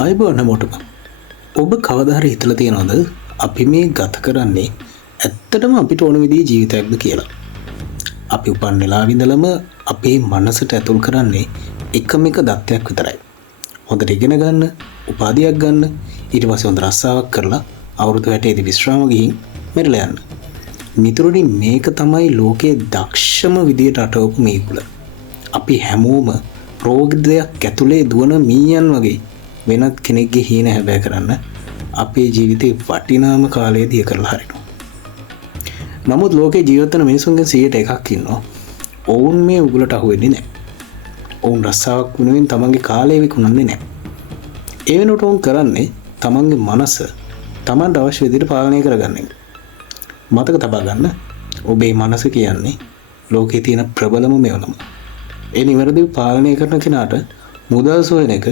ආයුබෝවන් හැමෝටම. ඔබ කවදා හරි හිතලා තියෙනවද අපි මේ ගත කරන්නේ ඇත්තටම අපිට ඕන විදිහේ ජීවිතයක්ද කියලා? අපි උපන් වෙලාව ඉඳලම අපේ මනසට ඇතුල් කරන්නේ එකම එක දත්තයක් විතරයි. හොඳට ඉගෙන ගන්න, උපාධියක් ගන්න, ඊට පස්සේ හොඳ රස්සාවක් කරලා අවුරුදු 60ේදී විශ්‍රාම ගිහින් මෙරළ යන්න. මිතුරුනි, මේක තමයි ලෝකයේ දක්ෂම විදියට අටවපු මේගොල්ල. අපි හැමෝම රෝගයක් ඇතුලේ දුවන මීයන් වගේ වෙනත් කෙනෙක්ගේ හීන හැබෑ කරන්න අපේ ජීවිතේ වටිනාම කාලය දිය කරලා හරිනවා. නමුත් ලෝකේ ජීවත් වෙන මිනිසුන්ගෙන් 100%ක් ඉන්නවා. ඔවුන් මේ උගලට අහු වෙන්නේ නැහැ. ඔවුන් රස්සාවක් වෙනුවෙන් තමන්ගේ කාලය විකුණන්නේ නැහැ. ඒ වෙනුවට ඔවුන් කරන්නේ තමන්ගේ මනස තමන්ට අවශ්‍ය විදිහට පාලනය කරගන්න එක. මතක තබා ගන්න, ඔබේ මනස කියන්නේ ලෝකේ තියෙන ප්‍රබලම මෙවනම. ඒ නිවැරදිව පාලනය කරන කෙනාට මුදල් සොයන එක,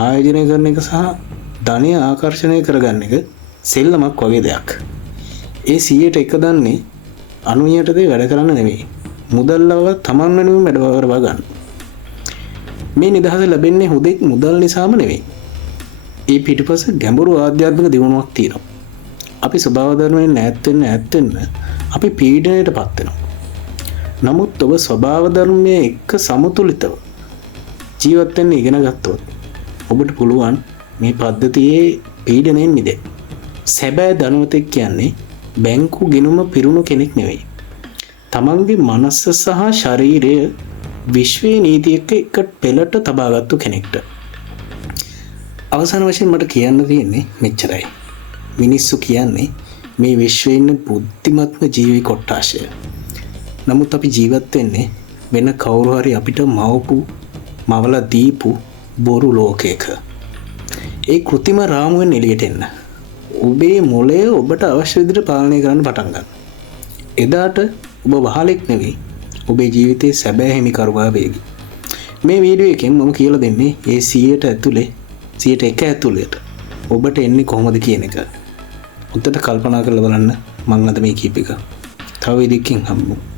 ආයෝජනය කරන එක සහ ධනය ආකර්ෂණය කරගන්න එක සෙල්ලමක් වගේ දෙයක්. ඒ 100% දන්නේ අනුයටද වැඩ කරන්න නෙවෙයි. මුදල්ලව තමන් වෙනුවෙන් වැඩ කරවා ගන්න. මේ නිදහස ලැබෙන්නේ හුදෙක් මුදල් නිසාම නෙවෙයි. ඒ පිටුපස ගැඹුරු ආධ්‍යාත්මික දියුණුවක් තියෙනවා. අපි ස්වභාව ධර්මයෙන් ඈත් වෙන්න අපි පීඩණයටපත් වෙනවා. නමුත් ඔබ ස්වභාව ධර්මයේ එක්ක සමතුලිතව ජීවත් වෙන්න ඉගෙන ගත්තොත් ඔබට පුළුවන් මේ පද්ධතියේ පීඩණයෙන් මිදෙන්න. සැබෑ ධනවතෙක් කියන්නේ බැංකු ගිණුම පිරුණු කෙනෙක් නෙවෙයි. තමන්ගේ මනස සහ ශරීරය විශ්වයේ නීති එක්ක එක පෙළට තබාගත්තු කෙනෙක්ට. අවසාන වශයෙන් මට කියන්න තියෙන්නේ මෙච්චරයි. මිනිස්සු කියන්නේ මේ විශ්වයේ ඉන්න බුද්ධිමත්ම ජීවි කොට්ටාශය. නමුත් අපි ජීවත් වෙන්නේ වෙන කවුරු හරි අපිට මවලා දීපු බොරු ලෝකයක. ඒ කෘතිම රාමුවෙන් එළියට එන්න. ඔබේ මොළය ඔබට අවශ්‍ය විදිහට පාලනය කරන්න පටන් ගන්න. එදාට ඔබ වහලෙක් නෙවෙයි, ඔබේ ජීවිතයේ සැබෑ හිමිකරුවා වේවි. මේ වීඩියෝ එකෙන් මම කියලා දෙන්නේ මේ 100% ඇතුළේට ඔබට එන්නේ කොහොමද කියන එක. උත්තර කල්පනා කරලා බලන්න. මම අද මේ කීප එක. තව විදිහකින් හම්බුමු.